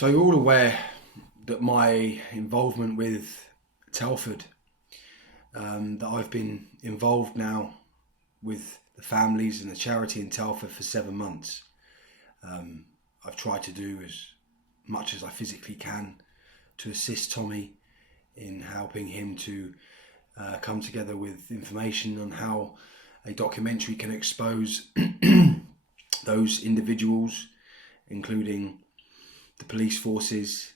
So you're all aware that my involvement with Telford, that I've been involved now with the families and the charity in Telford for 7 months. I've tried to do as much as I physically can to assist Tommy in helping him to come together with information on how a documentary can expose those individuals, including the police forces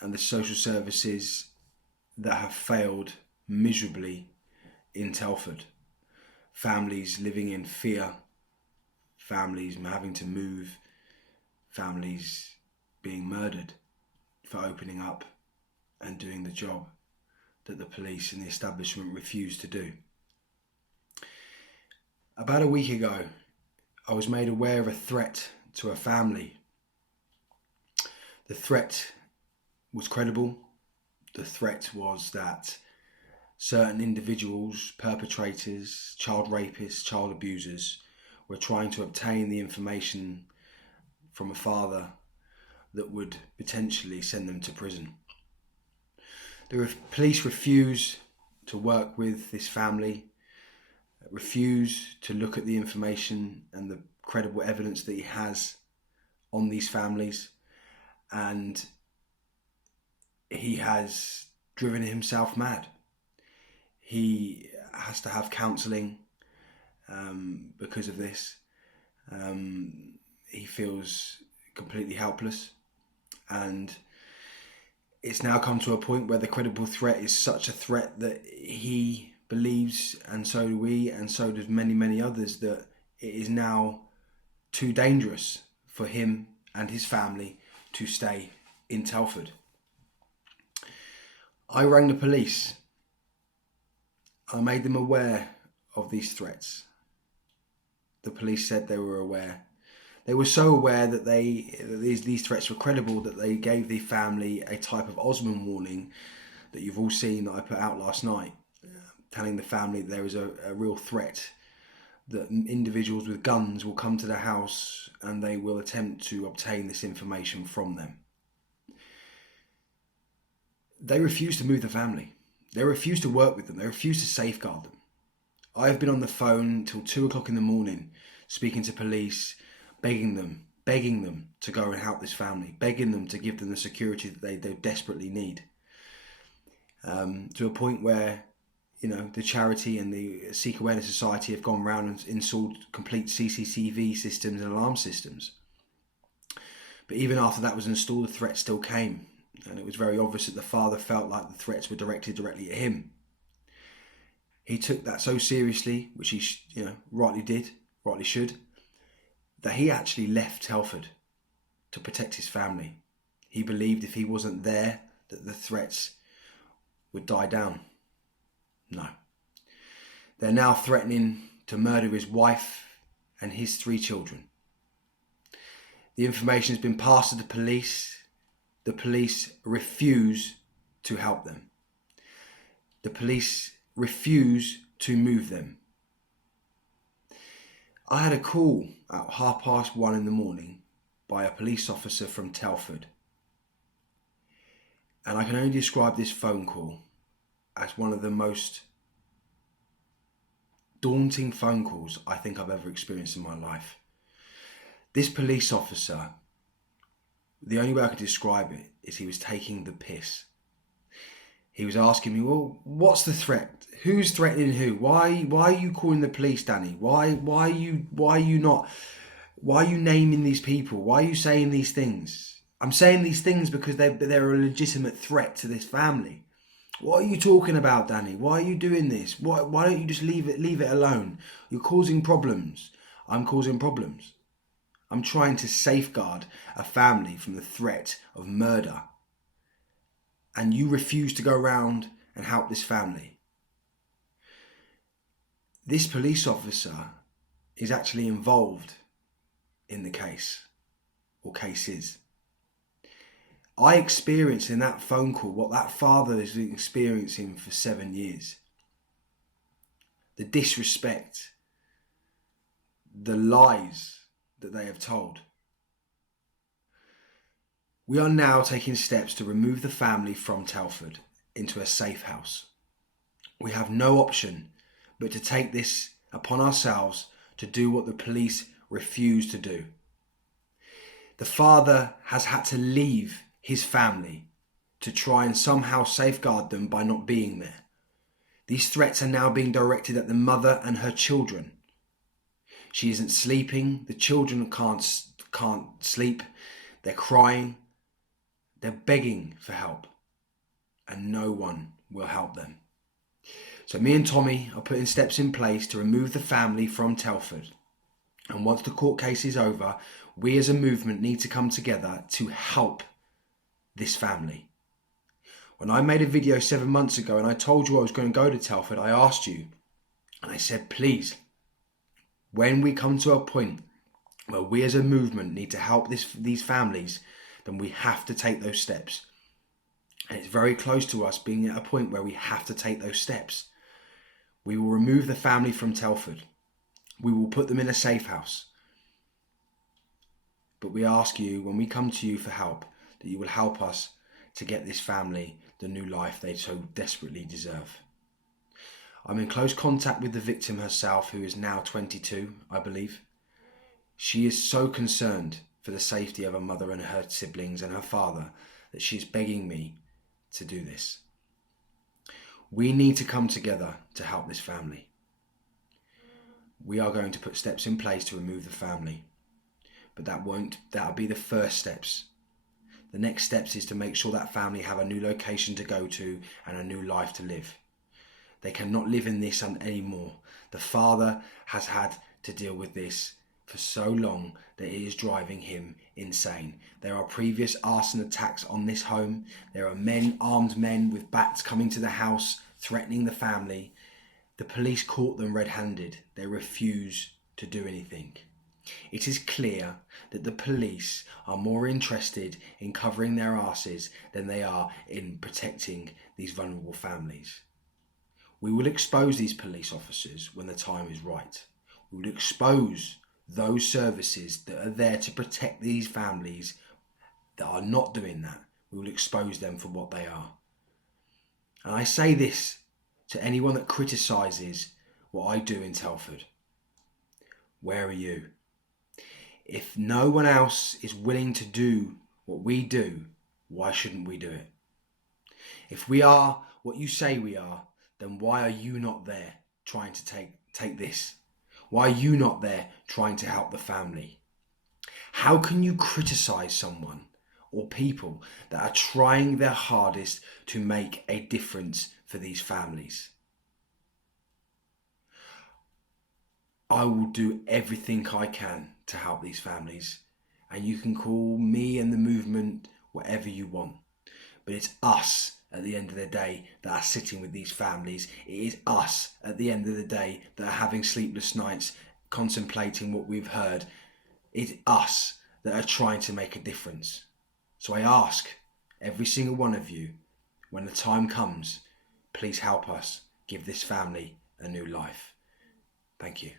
and the social services that have failed miserably in Telford. Families living in fear, families having to move, families being murdered for opening up and doing the job that the police and the establishment refuse to do. About a week ago, I was made aware of a threat to a family. The threat was credible. The threat was that certain individuals, perpetrators, child rapists, child abusers, were trying to obtain the information from a father that would potentially send them to prison. The police refuse to work with this family, refuse to look at the information and the credible evidence that he has on these families, and he has driven himself mad. He has to have counselling because of this. He feels completely helpless, and it's now come to a point where the credible threat is such a threat that he believes, and so do we, and so does many others, that it is now too dangerous for him and his family to stay in Telford. I rang the police. I made them aware of these threats. The police said they were aware. They were so aware that these threats were credible that they gave the family a type of Osman warning that you've all seen that I put out last night, telling the family that there is a real threat that individuals with guns will come to the house and they will attempt to obtain this information from them. They refuse to move the family. They refuse to work with them. They refuse to safeguard them. I have been on the phone till 2 o'clock in the morning speaking to police, begging them to go and help this family, begging them to give them the security that they desperately need. To a point where, the charity and the Sikh Awareness Society have gone around and installed complete CCTV systems and alarm systems. But even after that was installed, the threat still came. And it was very obvious that the father felt like the threats were directed directly at him. He took that so seriously, which he rightly should, that he actually left Telford to protect his family. He believed if he wasn't there, that the threats would die down. No. They're now threatening to murder his wife and his 3 children. The information has been passed to the police. The police refuse to help them. The police refuse to move them. I had a call at 1:30 in the morning by a police officer from Telford. And I can only describe this phone call as one of the most daunting phone calls I think I've ever experienced in my life. This police officer, the only way I could describe it is he was taking the piss. He was asking me, well, what's the threat? Who's threatening who? Why are you calling the police, Danny? Why are you naming these people? Why are you saying these things? I'm saying these things because they're a legitimate threat to this family. What are you talking about, Danny? Why are you doing this? Why don't you just leave it alone? You're causing problems. I'm causing problems. I'm trying to safeguard a family from the threat of murder. And you refuse to go around and help this family. This police officer is actually involved in the case, or cases. I experienced in that phone call what that father has been experiencing for 7 years. The disrespect, the lies that they have told. We are now taking steps to remove the family from Telford into a safe house. We have no option but to take this upon ourselves to do what the police refuse to do. The father has had to leave his family to try and somehow safeguard them by not being there. These threats are now being directed at the mother and her children. She isn't sleeping. The children can't sleep. They're crying. They're begging for help. And no one will help them. So me and Tommy are putting steps in place to remove the family from Telford. And once the court case is over, we as a movement need to come together to help this family. When I made a video 7 months ago and I told you I was going to go to Telford, I asked you and I said, please, when we come to a point where we as a movement need to help these families, then we have to take those steps. And it's very close to us being at a point where we have to take those steps. We will remove the family from Telford. We will put them in a safe house. But we ask you, when we come to you for help, that you will help us to get this family the new life they so desperately deserve. I'm in close contact with the victim herself, who is now 22, I believe. She is so concerned for the safety of her mother and her siblings and her father that she is begging me to do this. We need to come together to help this family. We are going to put steps in place to remove the family, but that'll be the first steps. The next steps is to make sure that family have a new location to go to and a new life to live. They cannot live in this anymore. The father has had to deal with this for so long that it is driving him insane. There are previous arson attacks on this home. There are armed men with bats coming to the house, threatening the family. The police caught them red-handed. They refuse to do anything. It is clear that the police are more interested in covering their asses than they are in protecting these vulnerable families. We will expose these police officers when the time is right. We will expose those services that are there to protect these families that are not doing that. We will expose them for what they are. And I say this to anyone that criticises what I do in Telford. Where are you? If no one else is willing to do what we do, why shouldn't we do it? If we are what you say we are, then why are you not there trying to take this? Why are you not there trying to help the family? How can you criticise someone or people that are trying their hardest to make a difference for these families? I will do everything I can to help these families, and you can call me and the movement whatever you want. But it's us at the end of the day that are sitting with these families. It is us at the end of the day that are having sleepless nights contemplating what we've heard. It's us that are trying to make a difference. So I ask every single one of you, when the time comes, please help us give this family a new life. Thank you.